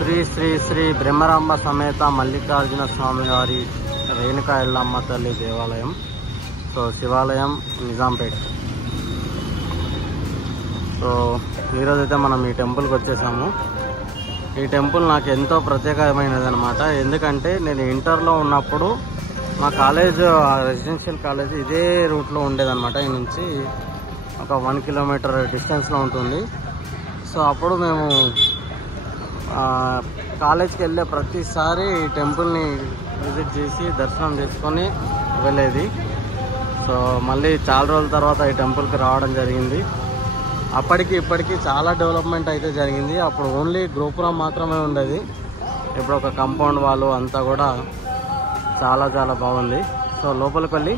శ్రీ శ్రీ శ్రీ బ్రహ్మరాంబ సమేత మల్లికార్జున స్వామి వారి రేణుకా ఎల్లమ్మ తల్లి దేవాలయం. సో శివాలయం నిజాంపేట్. సో ఈరోజైతే మనం ఈ టెంపుల్కి వచ్చేసాము. ఈ టెంపుల్ నాకు ఎంతో ప్రత్యేకమైనది అనమాట. ఎందుకంటే నేను ఇంటర్లో ఉన్నప్పుడు మా కాలేజ్ రెసిడెన్షియల్ కాలేజ్ ఇదే రూట్లో ఉండేదన్నమాట. ఈ నుంచి ఒక 1 కిలోమీటర్ డిస్టెన్స్లో ఉంటుంది. సో అప్పుడు మేము కాలేజ్కి వెళ్ళే ప్రతిసారి ఈ టెంపుల్ని విజిట్ చేసి దర్శనం చేసుకొని వెళ్ళేది. సో మళ్ళీ చాలా రోజుల తర్వాత ఈ టెంపుల్కి రావడం జరిగింది. అప్పటికి ఇప్పటికీ చాలా డెవలప్మెంట్ అయితే జరిగింది. అప్పుడు ఓన్లీ గోపురం మాత్రమే ఉండేది. ఇప్పుడు ఒక కాంపౌండ్ వాళ్ళు అంతా కూడా చాలా చాలా బాగుంది. సో లోపలికి వెళ్ళి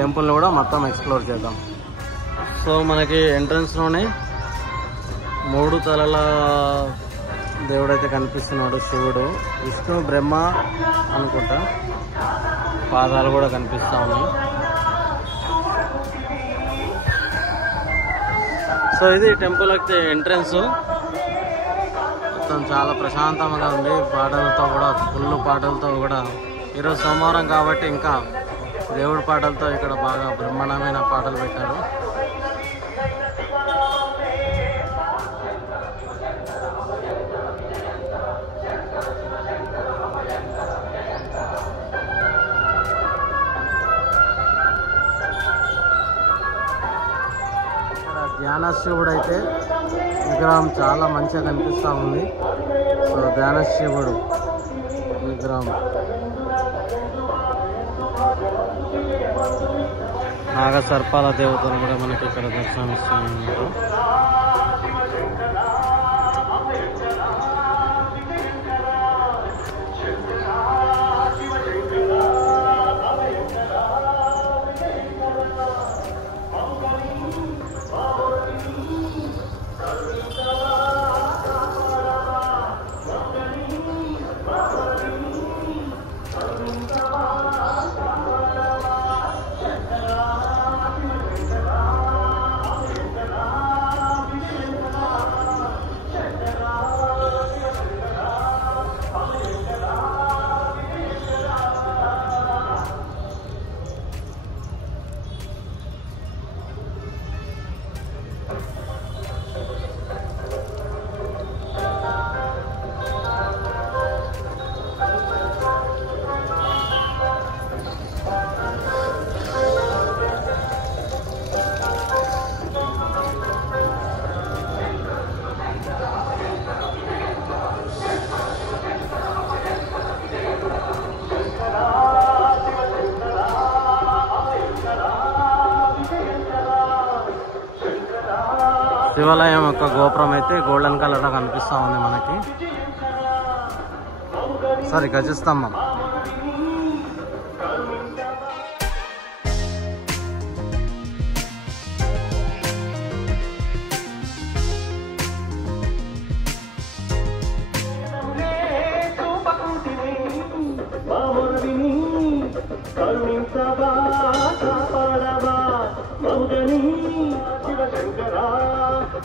టెంపుల్ని కూడా మొత్తం ఎక్స్ప్లోర్ చేద్దాం. సో మనకి ఎంట్రన్స్లోనే 3 తలల దేవుడైతే కనిపిస్తున్నాడు. శివుడు, విష్ణు, బ్రహ్మ అనుకుంటా. పాదాలు కూడా కనిపిస్తా ఉన్నాయి. సో ఇది టెంపుల్ అయితే ఎంట్రన్స్. మొత్తం చాలా ప్రశాంతంగా ఉంది. పాటలతో కూడా, ఫుల్ పాటలతో కూడా. ఈరోజు సోమవారం కాబట్టి ఇంకా దేవుడి పాటలతో ఇక్కడ బాగా బ్రహ్మాండమైన పాటలు పెట్టారు. ధ్యాన శివుడు అయితే విగ్రహం చాలా మంచిగా కనిపిస్తూ ఉంది. సో ధ్యాన శివుడు విగ్రహం. నాగ సర్పాల దేవతలు కూడా మనకి ఇక్కడ దర్శనమిస్తూ ఉన్నారు. శివాలయం యొక్క గోపురం అయితే గోల్డెన్ కలర్లో కనిపిస్తూ ఉంది మనకి. సారీ, గజస్తంభం.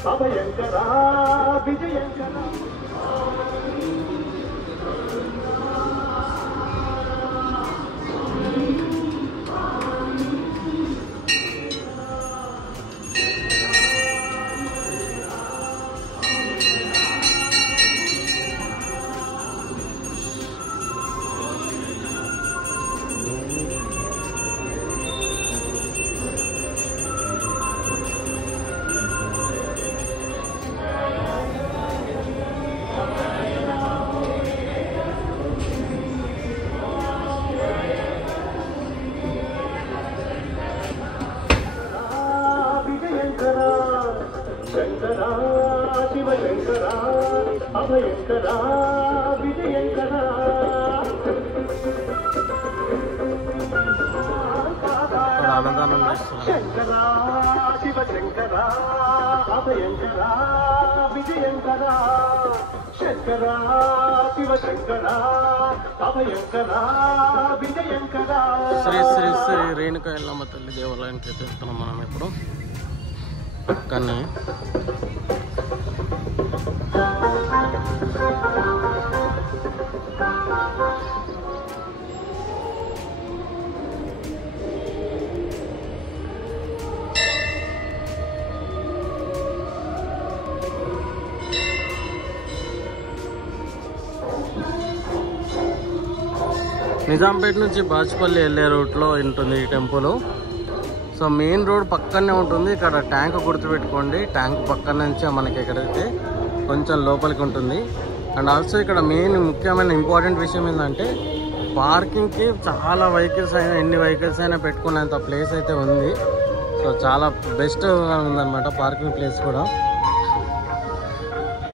అభయంకరా విజయంకరా శంకరా శివశంకరా అభయంకరా విజయంకరా శంకరా శివశంకరా అభయంకరా విజయంకరా శంకరా శివశంకరా అభయంకరా విజయంకరా. శ్రీ శ్రీ శ్రీ రేణుకా ఎల్లమ్మ తల్లి దేవాలయానికి అయితే వెళ్తున్నాం మనం ఇప్పుడు. పక్కనే నిజాంపేట నుంచి బాచుపల్లి వెళ్ళే రూట్లో ఉంటుంది ఈ టెంపుల్. సో మెయిన్ రోడ్ పక్కనే ఉంటుంది. ఇక్కడ ట్యాంక్ గుర్తుపెట్టుకోండి, ట్యాంక్ పక్కన నుంచే మనకి ఎక్కడైతే కొంచెం లోపలికి ఉంటుంది. అండ్ ఆల్సో ఇక్కడ మెయిన్ ముఖ్యమైన ఇంపార్టెంట్ విషయం ఏంటంటే పార్కింగ్కి చాలా వెహికల్స్ అయినా ఎన్ని వెహికల్స్ అయినా పెట్టుకునేంత ప్లేస్ అయితే ఉంది. సో చాలా బెస్ట్గా ఉందన్నమాట పార్కింగ్ ప్లేస్ కూడా.